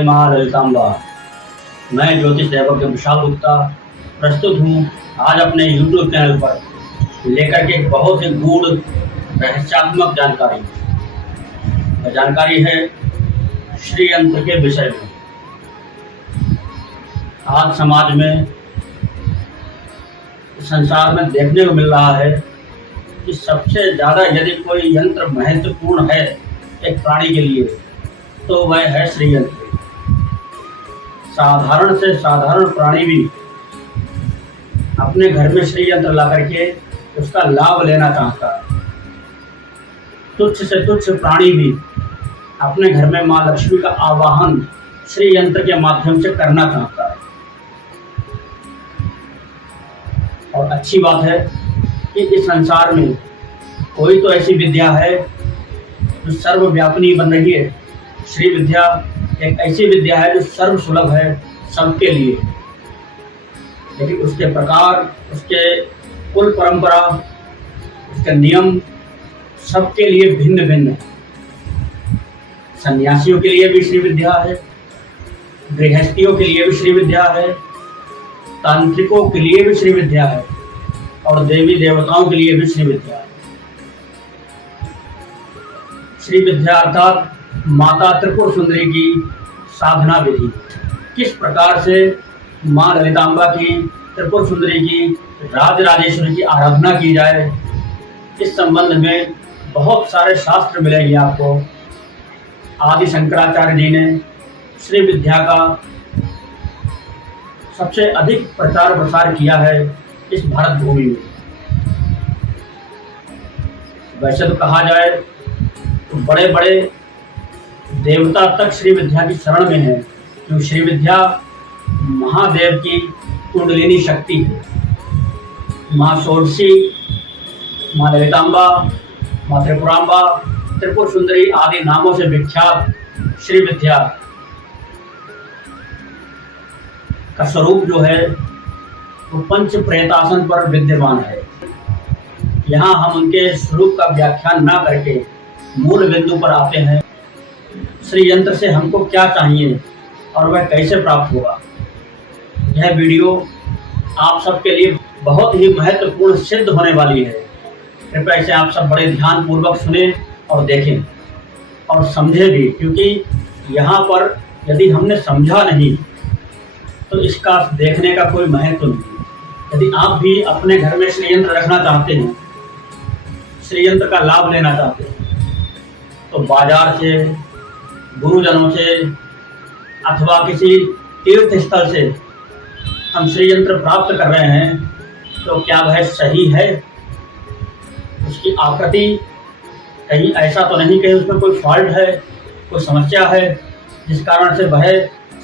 जय मां ललितांबा। मैं ज्योतिष सेवक विशाल गुप्ता प्रस्तुत हूँ आज अपने YouTube चैनल पर लेकर के एक बहुत ही गूढ़ रहस्यात्मक जानकारी। यह जानकारी है श्री यंत्र के विषय में। आज समाज में, संसार में देखने को मिल रहा है कि सबसे ज़्यादा यदि कोई यंत्र महत्वपूर्ण है एक प्राणी के लिए तो वह है श्री यंत्र। साधारण से साधारण प्राणी भी अपने घर में श्री यंत्र ला करके उसका लाभ लेना चाहता है। तुच्छ से तुच्छ प्राणी भी अपने घर में माँ लक्ष्मी का आवाहन श्री यंत्र के माध्यम से करना चाहता है। और अच्छी बात है कि इस संसार में कोई तो ऐसी विद्या है जो सर्वव्यापिनी बन रही है। श्री विद्या एक ऐसी विद्या है जो सर्व सुलभ है सबके लिए, लेकिन उसके प्रकार, उसके कुल परंपरा, उसके नियम सबके लिए भिन्न भिन्न है। सन्यासियों के लिए भी श्री विद्या है, गृहस्थियों के लिए भी श्री विद्या है, तांत्रिकों के लिए भी श्री विद्या है और देवी देवताओं के लिए भी श्री विद्या है। श्री विद्या अर्थात माता त्रिपुर सुंदरी की साधना विधि। किस प्रकार से माँ ललितांबा की, त्रिपुर सुंदरी की, राजराजेश्वरी की आराधना की जाए, इस संबंध में बहुत सारे शास्त्र मिलेंगे आपको। आदि शंकराचार्य जी ने श्री विद्या का सबसे अधिक प्रचार प्रसार किया है इस भारत भूमि में। वैसे तो कहा जाए तो बड़े बड़े देवता तक श्री विद्या की शरण में है, क्योंकि श्री विद्या महादेव की कुंडलिनी शक्ति है। माँ षोडशी, माँ ललितांबा, माँ त्रिपुरांबा, त्रिपुर सुंदरी आदि नामों से विख्यात श्री विद्या का स्वरूप जो है वो पंच प्रेतासन पर विद्यमान है। यहाँ हम उनके स्वरूप का व्याख्यान ना करके मूल बिंदु पर आते हैं। श्री यंत्र से हमको क्या चाहिए और वह कैसे प्राप्त होगा। यह वीडियो आप सबके लिए बहुत ही महत्वपूर्ण सिद्ध होने वाली है। कृपया इसे आप सब बड़े ध्यान पूर्वक सुने और देखें और समझें भी, क्योंकि यहाँ पर यदि हमने समझा नहीं तो इसका देखने का कोई महत्व नहीं। यदि आप भी अपने घर में श्री यंत्र रखना चाहते हैं, श्री यंत्र का लाभ लेना चाहते हैं, तो बाजार से, गुरुजनों से अथवा किसी तीर्थ स्थल से हम श्री यंत्र प्राप्त कर रहे हैं तो क्या वह सही है? उसकी आकृति कहीं ऐसा तो नहीं कहीं उसमें कोई फॉल्ट है, कोई समस्या है जिस कारण से वह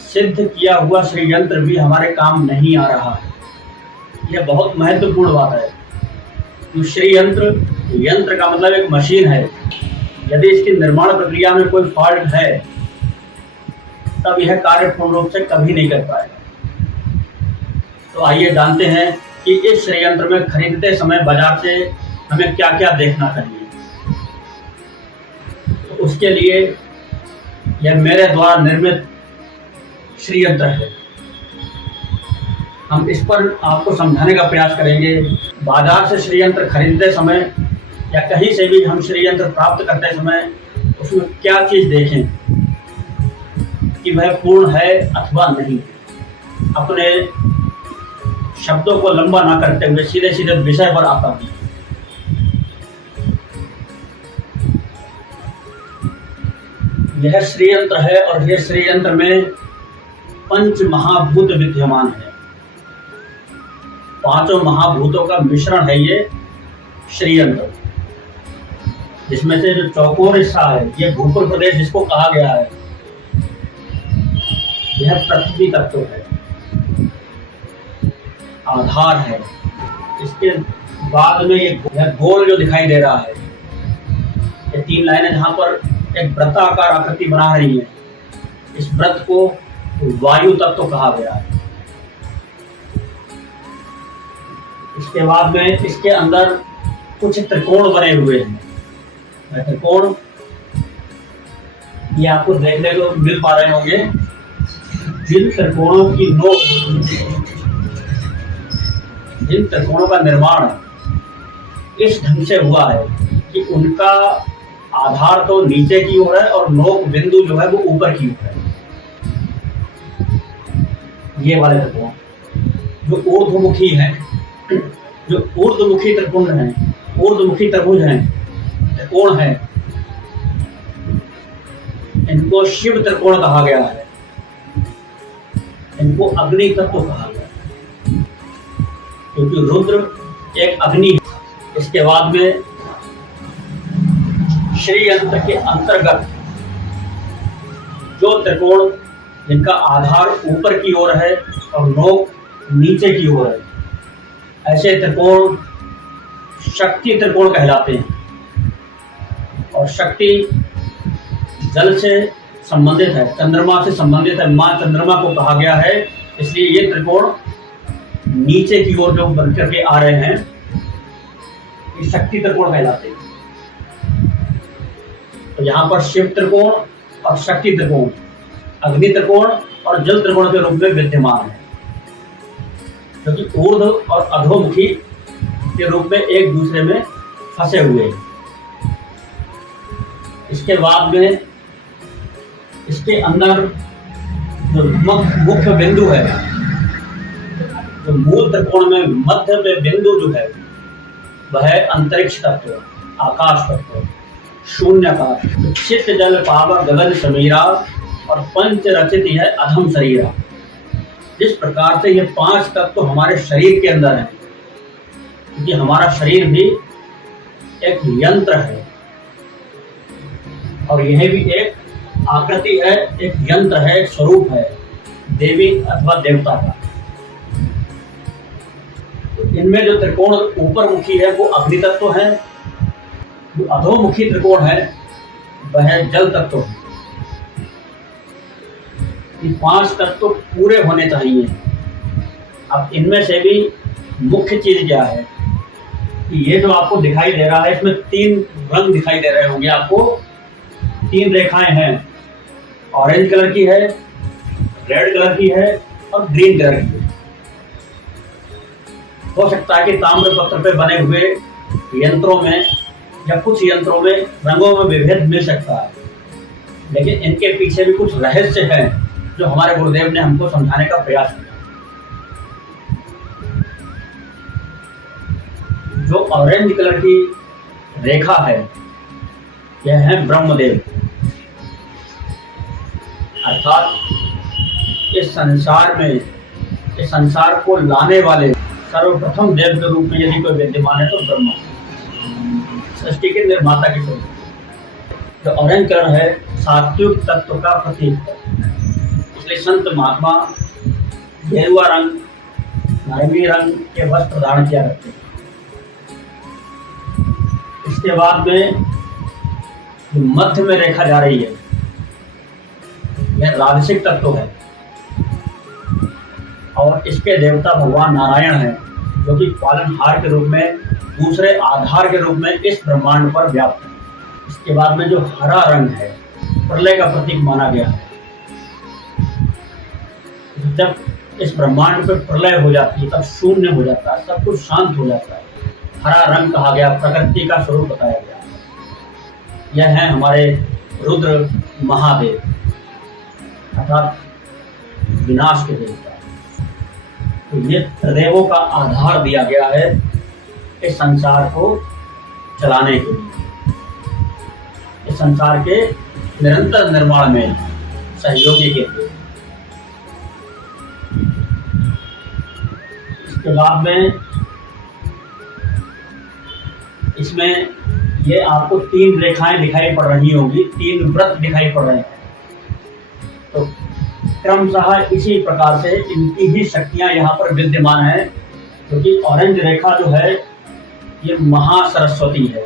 सिद्ध किया हुआ श्री यंत्र भी हमारे काम नहीं आ रहा है। यह बहुत महत्वपूर्ण बात है। तो श्री यंत्र, यंत्र का मतलब एक मशीन है। यदि इसकी निर्माण प्रक्रिया में कोई फॉल्ट है तब यह कार्य पूर्ण रूप से कभी नहीं कर पाएगा। तो आइए जानते हैं कि इस श्री यंत्र में खरीदते समय बाजार से हमें क्या क्या देखना चाहिए। तो उसके लिए यह मेरे द्वारा निर्मित श्री यंत्र है। हम इस पर आपको समझाने का प्रयास करेंगे। बाजार से श्री यंत्र खरीदते समय या कहीं से भी हम श्री यंत्र प्राप्त करते समय उसमें क्या चीज़ देखें कि वह पूर्ण है अथवा नहीं। अपने शब्दों को लंबा ना करते हुए सीधे सीधे विषय पर आता हूँ। यह श्री यंत्र है और यह श्री यंत्र में पंच महाभूत विद्यमान है। पांचों महाभूतों का मिश्रण है ये श्री यंत्र, जिसमें से जो चौकोर हिस्सा है, ये भूपुर प्रदेश जिसको कहा गया है, यह पृथ्वी तत्व है, आधार है। इसके बाद में यह गोल जो दिखाई दे रहा है, ये तीन लाइनें जहाँ पर एक वृत्ताकार आकृति बना रही है, इस वृत्त को वायु तत्व कहा गया है। इसके बाद में इसके अंदर कुछ त्रिकोण बने हुए हैं। त्रिकोण ये आपको देखने को मिल पा रहे होंगे। जिन त्रिकोणों की नोक, जिन त्रिकोणों का निर्माण इस ढंग से हुआ है कि उनका आधार तो नीचे की ओर है और नोक बिंदु जो है वो ऊपर की ओर है। ये वाले त्रिकोण जो ऊर्ध्वमुखी हैं, जो ऊर्ध्वमुखी त्रिकोण हैं, ऊर्ध्वमुखी त्रिभुज हैं, त्रिकोण हैं, इनको शिव त्रिकोण कहा गया है। इनको अग्नि तत्व कहा गया है, क्योंकि रुद्र एक अग्नि है। इसके बाद में श्री यंत्र के अंतर्गत जो त्रिकोण जिनका आधार ऊपर की ओर है और नोक नीचे की ओर है, ऐसे त्रिकोण शक्ति त्रिकोण कहलाते हैं। और शक्ति जल से संबंधित है, चंद्रमा से संबंधित है, मां चंद्रमा को कहा गया है। इसलिए ये त्रिकोण नीचे की ओर जो बन करके आ रहे हैं, ये शक्ति त्रिकोण कहलाते हैं। तो यहाँ पर शिव त्रिकोण और शक्ति त्रिकोण, अग्नि त्रिकोण और जल त्रिकोण के रूप में विद्यमान है, क्योंकि ऊर्ध्व और अधोमुखी के रूप में एक दूसरे में फंसे हुए हैं। इसके बाद में इसके अंदर जो मुख्य बिंदु है, तो मूल त्रिकोण में मध्य में बिंदु जो है वह है अंतरिक्ष तत्व, आकाश तत्व, शून्याकाश। चित्त जल पावक गगन समीरा और पंच रचित है अधम शरीरा। जिस प्रकार से ये 5 तत्व हमारे शरीर के अंदर है, क्योंकि हमारा शरीर भी एक यंत्र है और यह भी एक आकृति है, एक यंत्र है, एक स्वरूप है देवी अथवा देवता का। तो इनमें जो त्रिकोण ऊपर मुखी है वो अग्नि तत्व है, जो अधोमुखी त्रिकोण है वह जल तत्व है। ये 5 तत्व पूरे होने चाहिए। अब इनमें से भी मुख्य चीज क्या है कि ये जो आपको दिखाई दे रहा है, इसमें 3 रंग दिखाई दे रहे होंगे आपको, 3 रेखाएं हैं। ऑरेंज कलर की है, रेड कलर की है और ग्रीन कलर की है। हो सकता है कि ताम्र पत्र पे बने हुए यंत्रों में या कुछ यंत्रों में रंगों में विभेद मिल सकता है, लेकिन इनके पीछे भी कुछ रहस्य है जो हमारे गुरुदेव ने हमको समझाने का प्रयास किया। जो ऑरेंज कलर की रेखा है यह है ब्रह्मदेव, अर्थात इस संसार में, इस संसार को लाने वाले सर्वप्रथम देव के रूप में यदि कोई विद्यमान है तो ब्रह्मा, सृष्टि के निर्माता के स्वरूप। जो ऑरेंज कलर है सात्विक तत्व का प्रतीक है, इसलिए संत महात्मा गेरुआ रंग, नारंगी रंग के वस्त्र धारण किया करते हैं। इसके बाद में जो मध्य में रेखा जा रही है यह राजसिक तत्व है और इसके देवता भगवान नारायण हैं, जो कि पालनहार के रूप में, दूसरे आधार के रूप में इस ब्रह्मांड पर व्याप्त है। इसके बाद में जो हरा रंग है प्रलय का प्रतीक माना गया है। जब इस ब्रह्मांड पर प्रलय हो जाती है तब शून्य हो जाता है, सब कुछ शांत हो जाता है। हरा रंग कहा गया, प्रकृति का स्वरूप बताया गया। यह है हमारे रुद्र महादेव, अर्थात विनाश के देवता। तो ये त्रिदेवों का आधार दिया गया है इस संसार को चलाने के लिए, इस संसार के निरंतर निर्माण में सहयोगी के लिए। इसके बाद में इसमें ये आपको 3 रेखाएं दिखाई पड़ रही होंगी, 3 वृत्त दिखाई पड़ रहे हैं। तो क्रमशः इसी प्रकार से इनकी ही शक्तियां यहाँ पर विद्यमान है, क्योंकि ऑरेंज रेखा जो है ये महासरस्वती है।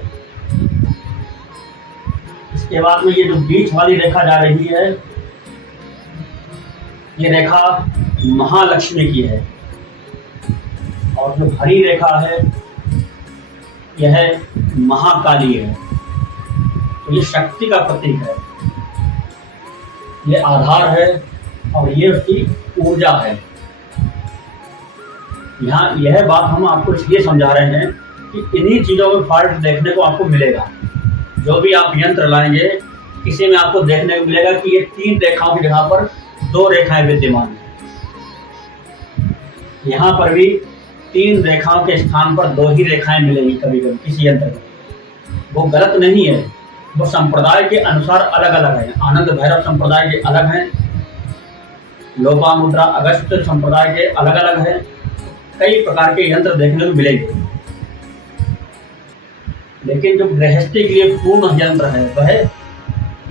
इसके बाद में ये जो बीच वाली रेखा जा रही है ये रेखा महालक्ष्मी की है, और जो हरी रेखा है यह महाकाली है। तो ये शक्ति का प्रतीक है, ये आधार है, और ये उसकी ऊर्जा है। यहाँ यह बात हम आपको इसलिए समझा रहे हैं कि इन्हीं चीज़ों में फॉल्ट देखने को आपको मिलेगा। जो भी आप यंत्र लाएंगे किसी में आपको देखने को मिलेगा कि ये 3 रेखाओं की जगह पर 2 रेखाएं विद्यमान हैं। यहाँ पर भी 3 रेखाओं के स्थान पर 2 ही रेखाएं मिलेंगी कभी कभी किसी यंत्र में। वो गलत नहीं है, वो संप्रदाय के अनुसार अलग अलग है। आनंद भैरव संप्रदाय के अलग हैं, लोपामुद्रा अगस्त संप्रदाय के अलग अलग हैं। कई प्रकार के यंत्र देखने को मिलेंगे, लेकिन जो गृहस्थी के लिए पूर्ण यंत्र है वह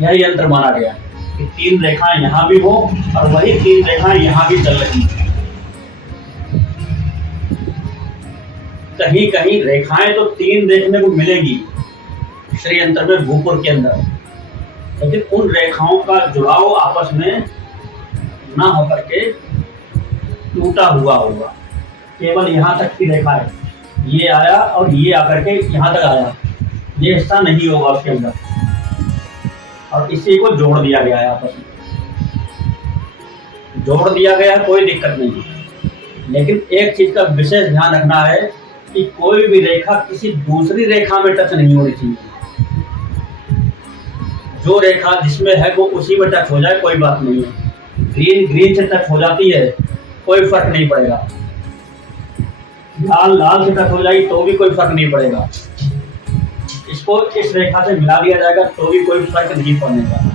यह यंत्र माना गया कि 3 रेखाएं यहाँ भी हो और वही 3 रेखाएं यहाँ भी चल रही हैं। कहीं कहीं रेखाएं तो 3 देखने को मिलेगी श्री यंत्र में भूपुर के अंदर, लेकिन उन रेखाओं का जुड़ाव आपस में ना होकर के टूटा हुआ होगा। केवल यहाँ तक की रेखा है, ये आया और ये आकर के यहाँ तक आया, ये हिस्सा नहीं होगा उसके अंदर, और इसी को जोड़ दिया गया है आपस में। जोड़ दिया गया है, कोई दिक्कत नहीं है, लेकिन एक चीज का विशेष ध्यान रखना है कि कोई भी रेखा किसी दूसरी रेखा में टच नहीं होनी चाहिए। जो रेखा जिसमें है वो उसी में टच हो जाए, कोई बात नहीं है। ग्रीन ग्रीन से टच हो जाती है, कोई फर्क नहीं पड़ेगा। लाल लाल से टच हो जाएगी तो भी कोई फर्क नहीं पड़ेगा। इसको इस रेखा से मिला दिया जाएगा तो भी कोई फर्क नहीं पड़ने वाला।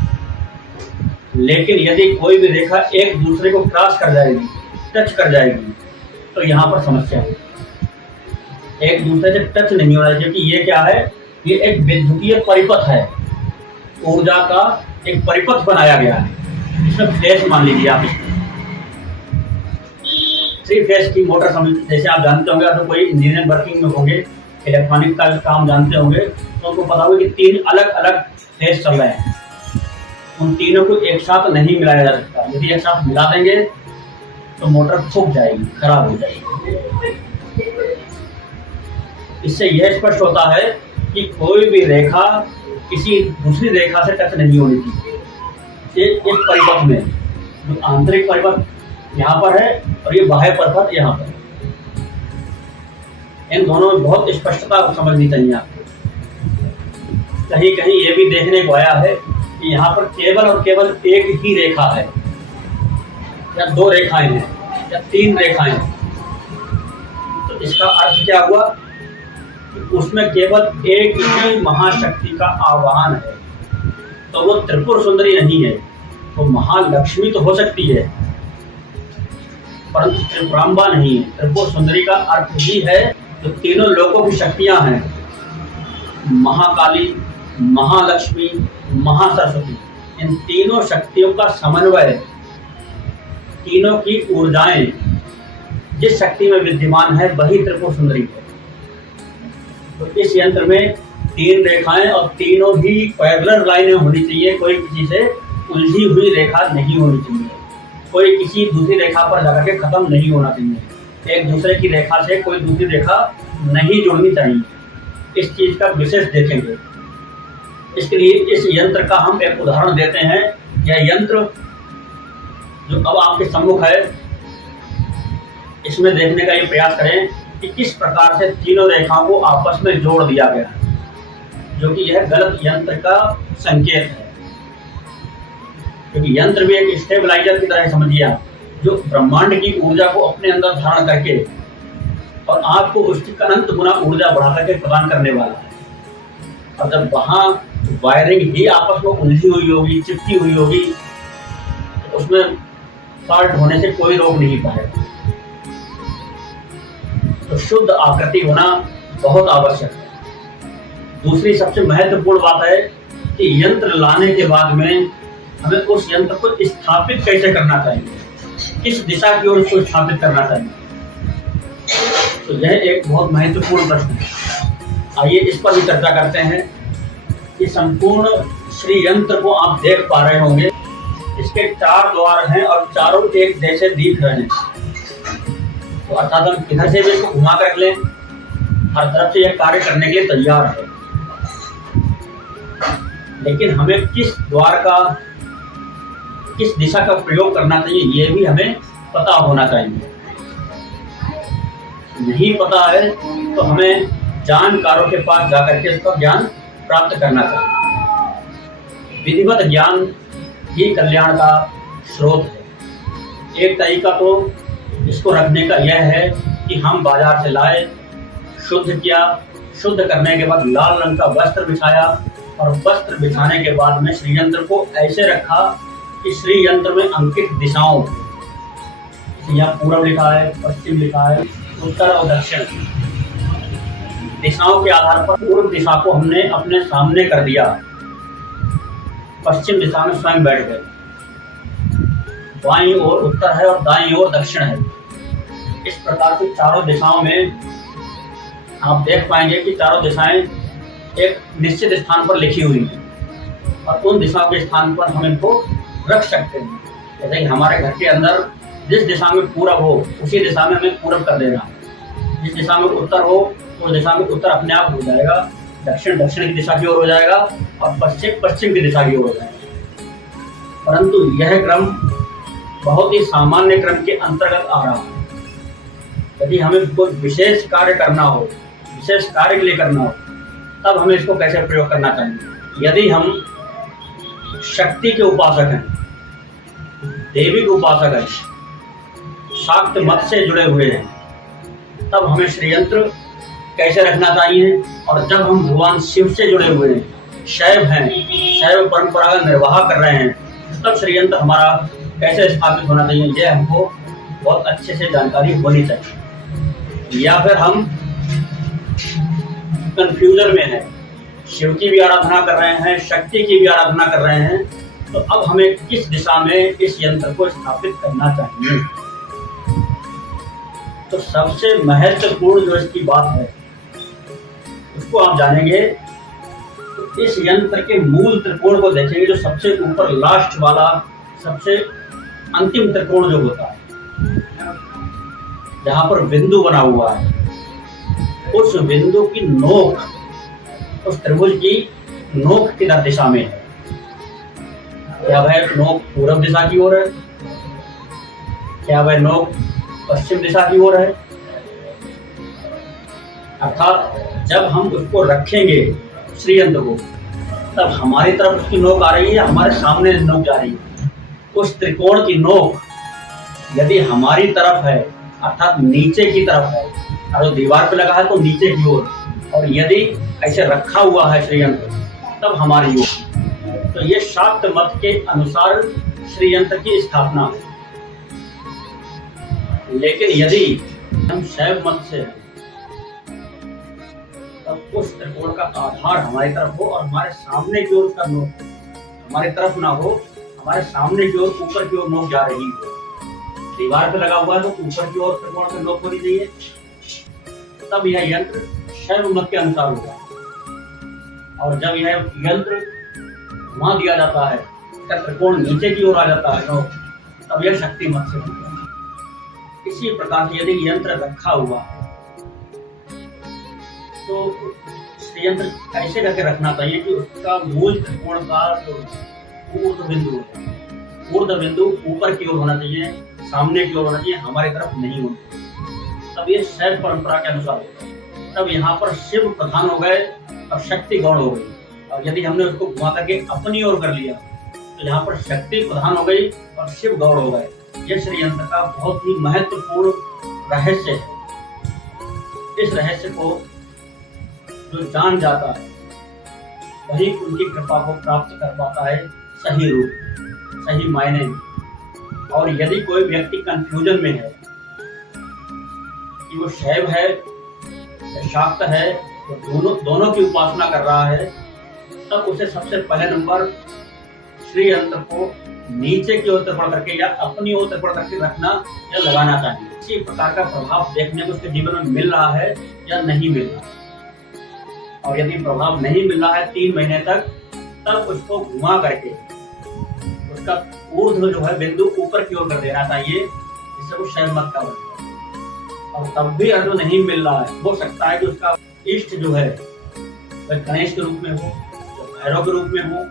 लेकिन यदि कोई भी रेखा एक दूसरे को क्रॉस कर जाएगी, टच कर जाएगी, तो यहाँ पर समस्या है। एक दूसरे से टच नहीं हो रहा है, क्योंकि ये क्या है, ये एक विद्युतीय परिपथ है, ऊर्जा का एक परिपथ बनाया गया है। इसमें फ्लैश मान लीजिए आप, इसमें 3 फेज की मोटर समझ, जैसे आप जानते होंगे, तो कोई इंजीनियर वर्किंग में होंगे, इलेक्ट्रॉनिक का काम जानते होंगे, तो उनको पता होगा कि 3 अलग अलग फेज चल रहे हैं। उन तीनों को एक साथ नहीं मिलाया जा सकता। यदि एक साथ मिला देंगे तो मोटर फूक जाएगी, खराब हो जाएगी। इससे यह स्पष्ट होता है कि कोई भी रेखा किसी दूसरी रेखा से टच नहीं होनी चाहिए। इस परिपथ में जो आंतरिक परिपथ यहाँ पर है और ये बाह्य परिपथ यहाँ पर, इन दोनों में बहुत स्पष्टता समझनी चाहिए आपको। कहीं कहीं ये भी देखने को आया है कि यहाँ पर केवल और केवल एक ही रेखा है, या 2 रेखाएं हैं, या 3 रेखाएं हैं। तो इसका अर्थ क्या हुआ कि उसमें केवल एक ही महाशक्ति का आवाहन है। तो वो त्रिपुर सुंदरी नहीं है, वो महालक्ष्मी तो हो सकती है, परंतु त्रिपुरांबा नहीं है। त्रिपुर सुंदरी का अर्थ ही है जो तीनों लोकों की शक्तियां हैं, महाकाली, महालक्ष्मी, महासरस्वती। इन तीनों शक्तियों का समन्वय, तीनों की ऊर्जाएं जिस शक्ति में विद्यमान है वही त्रिपुर सुंदरी है। तो इस यंत्र में 3 रेखाएं और तीनों भी पैरेलल लाइनें होनी चाहिए, कोई किसी से उलझी हुई रेखा नहीं होनी चाहिए, कोई किसी दूसरी रेखा पर जाकर के खत्म नहीं होना चाहिए। एक दूसरे की रेखा से कोई दूसरी रेखा नहीं जुड़नी चाहिए। इस चीज का विशेष देखेंगे। इसके लिए इस यंत्र का हम एक उदाहरण देते हैं। यह यंत्र जो अब आपके सम्मुख है, इसमें देखने का ये प्रयास करें कि किस प्रकार से तीनों रेखाओं को आपस में जोड़ दिया गया है, जो कि यह गलत यंत्र का संकेत है। क्योंकि यंत्र भी एक स्टेबलाइजर की तरह समझिए आप, जो ब्रह्मांड की ऊर्जा को अपने अंदर धारण करके और आपको उसकी अनंत गुना ऊर्जा बढ़ा करके प्रदान करने वाला है। और जब वहाँ वायरिंग ही आपस में उलझी हुई होगी, चिपकी हुई होगी, तो उसमें फॉल्ट होने से कोई रोक नहीं पाएगा। तो शुद्ध आकृति होना बहुत आवश्यक है। दूसरी सबसे महत्वपूर्ण बात है कि यंत्र लाने के बाद में हमें उस यंत्र को स्थापित कैसे करना चाहिए, किस दिशा की ओर उसको स्थापित करना चाहिए। तो यह एक बहुत महत्वपूर्ण प्रश्न है। आइए इस पर भी चर्चा करते हैं कि संपूर्ण श्री यंत्र को आप देख पा रहे होंगे, इसके 4 द्वार हैं और चारों एक जैसे दिख रहे हैं। तो अर्थात हम किधर से भी इसको घुमा कर लें, हर तरफ से यह कार्य करने के लिए तैयार है। लेकिन हमें किस द्वार का किस दिशा का प्रयोग करना चाहिए ये भी हमें पता होना चाहिए। नहीं पता है तो हमें जानकारों के पास जाकर के इसका ज्ञान प्राप्त करना चाहिए। विधिवत ज्ञान ही कल्याण का स्रोत है। एक तरीका तो इसको रखने का यह है कि हम बाजार से लाए, शुद्ध किया, शुद्ध करने के बाद लाल रंग का वस्त्र बिछाया और वस्त्र बिछाने के बाद में श्री यंत्र को ऐसे रखा कि श्री यंत्र में अंकित दिशाओं, यहाँ पूर्व लिखा है, पश्चिम लिखा है, उत्तर और दक्षिण दिशाओं के आधार पर पूर्व दिशा को हमने अपने सामने कर दिया, पश्चिम दिशा में स्वयं बैठ गए, बाईं ओर उत्तर है और दाईं ओर दक्षिण है। इस प्रकार से चारों दिशाओं में आप देख पाएंगे कि चारों दिशाएं एक निश्चित स्थान पर लिखी हुई हैं और उन दिशाओं के स्थान पर हम इनको रख सकते हैं। जैसे कि हमारे घर के अंदर जिस दिशा में पूरब हो उसी दिशा में हमें पूरब कर देना, जिस दिशा में उत्तर हो उस दिशा में उत्तर अपने आप हो जाएगा, दक्षिण दक्षिण की दिशा की ओर हो जाएगा और पश्चिम पश्चिम की दिशा की ओर हो जाएगा। परंतु यह क्रम बहुत ही सामान्य क्रम के अंतर्गत आ रहा है। यदि हमें कोई विशेष कार्य करना हो, विशेष कार्य के लिए करना हो, तब हमें इसको कैसे प्रयोग करना चाहिए। यदि हम शक्ति के उपासक हैं, देवी के उपासक हैं, शाक्त मत से जुड़े हुए हैं, तब हमें श्री यंत्र कैसे रखना चाहिए। और जब हम भगवान शिव से जुड़े हुए हैं, शैव हैं, शैव परंपरा का निर्वाह कर रहे हैं, तब श्री यंत्र हमारा कैसे स्थापित होना चाहिए, यह हमको बहुत अच्छे से जानकारी होनी चाहिए। या फिर हम कंफ्यूजन में हैं, शिव की भी आराधना कर रहे हैं, शक्ति की भी आराधना कर रहे हैं, तो अब हमें किस दिशा में इस यंत्र को स्थापित करना चाहिए। तो सबसे महत्वपूर्ण जो इसकी बात है उसको आप जानेंगे तो इस यंत्र के मूल त्रिकोण को देखेंगे। जो सबसे ऊपर लास्ट वाला सबसे अंतिम त्रिकोण जो होता है, जहां पर बिंदु बना हुआ है, उस बिंदु की नोक उस त्रिभुज की नोक किधर दिशा में है। क्या वह नोक पूर्व दिशा की ओर है, क्या वह नोक पश्चिम दिशा की ओर है। अर्थात जब हम उसको रखेंगे श्री यंत्र को, तब हमारी तरफ उसकी नोक आ रही है, हमारे सामने नोक जा रही है। उस त्रिकोण की नोक यदि हमारी तरफ है अर्थात नीचे की तरफ है, अगर दीवार पे लगा है तो नीचे की ओर, और यदि ऐसे रखा हुआ है श्री यंत्र तब हमारी ओर। तो ये शाक्त मत के अनुसार श्री यंत्र की स्थापना है। लेकिन यदि हम शैव मत से हैं, तब उस त्रिकोण का आधार हमारी तरफ हो और हमारे सामने की ओर उसका नोक, हमारी तरफ ना हो, हमारे सामने की ओर ऊपर की ओर नोक जा रही हो। दीवार पे लगा हुआ है तो ऊपर की ओर त्रिकोण पे नोक होनी चाहिए, तब यह यंत्र शैव मत के अनुसार होगा। और जब यह यंत्र वहां दिया जाता है, त्रिकोण नीचे की ओर आ जाता है नोक, तब यह शक्ति मत से बनता है। इसी प्रकार से यदि यंत्र रखा हुआ है तो श्री यंत्र ऐसे करके रखना चाहिए कि उसका मूल त्रिकोण का जो ऊर्ध्व बिंदु है, ऊर्ध्व बिंदु ऊपर की ओर होना चाहिए, सामने की ओर होना चाहिए, हमारी तरफ नहीं होना चाहिए। तब ये शैव परंपरा के अनुसार होगा। तब यहाँ पर शिव प्रधान हो गए और शक्ति गौण हो गई। और यदि हमने उसको घुमा करके अपनी ओर कर लिया तो यहाँ पर शक्ति प्रधान हो गई और शिव गौण हो गए। यह श्री यंत्र का बहुत ही महत्वपूर्ण रहस्य है। इस रहस्य को जो जान जाता है वही उनकी कृपा को प्राप्त कर पाता है सही रूप, सही मायने में। और यदि कोई व्यक्ति कंफ्यूजन में है कि वो शैव है या शाक्त है, तो दोनों की उपासना कर रहा है, तब उसे सबसे पहले नंबर श्री यंत्र को नीचे की ओर त्रिकोण करके या अपनी ओर त्रिकोण करके रखना या लगाना चाहिए। इसी प्रकार का प्रभाव देखने को उसके जीवन में मिल रहा है या नहीं मिल रहा है। और यदि प्रभाव नहीं मिल रहा है 3 महीने तक, तब उसको घुमा करके उसका ऊर्ध्व जो है बिंदु ऊपर की ओर कर देना चाहिए, जिससे वो शैव मत का बन जाए। और तब भी अगर नहीं मिल रहा है, हो सकता है कि उसका इष्ट जो है वह गणेश के रूप में हो, भैरव के रूप में हो,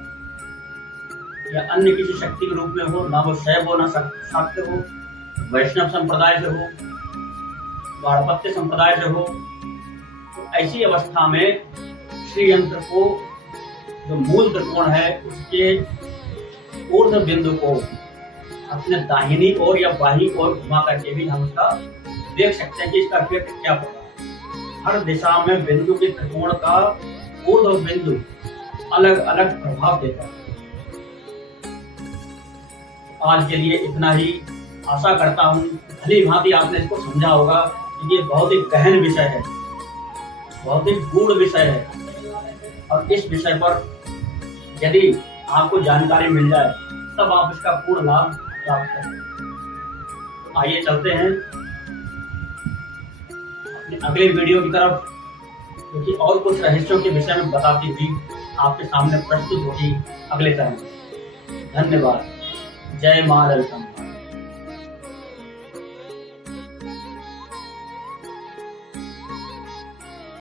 या अन्य किसी शक्ति के रूप में हो, ना वो शैव हो, ना शाक्त हो, वैष्णव संप्रदाय से हो, वाणपत्य संप्रदाय से हो, तो ऐसी अवस्था में श्री यंत्र को जो मूल त्रिकोण है उसके ऊर्ध्व बिंदु को अपने दाहिनी ओर या बाहीं ओर घुमा करके भी हम उसका देख सकते हैं कि इसका इफेक्ट क्या पड़ रहा है। हर दिशा में बिंदु के त्रिकोण का ऊर्ध्व बिंदु अलग अलग प्रभाव देता है। आज के लिए इतना ही। आशा करता हूँ भली भांति आपने इसको समझा होगा कि ये बहुत ही गहन विषय है, बहुत ही गूढ़ विषय है, और इस विषय पर यदि आपको जानकारी मिल जाए तब आप इसका पूर्ण लाभ प्राप्त करें। आइए चलते हैं अपने अगले वीडियो की तरफ, क्योंकि और कुछ रहस्यों के विषय में बताती हुई आपके सामने प्रस्तुत होगी अगले चरण। धन्यवाद। जय मां ललिता।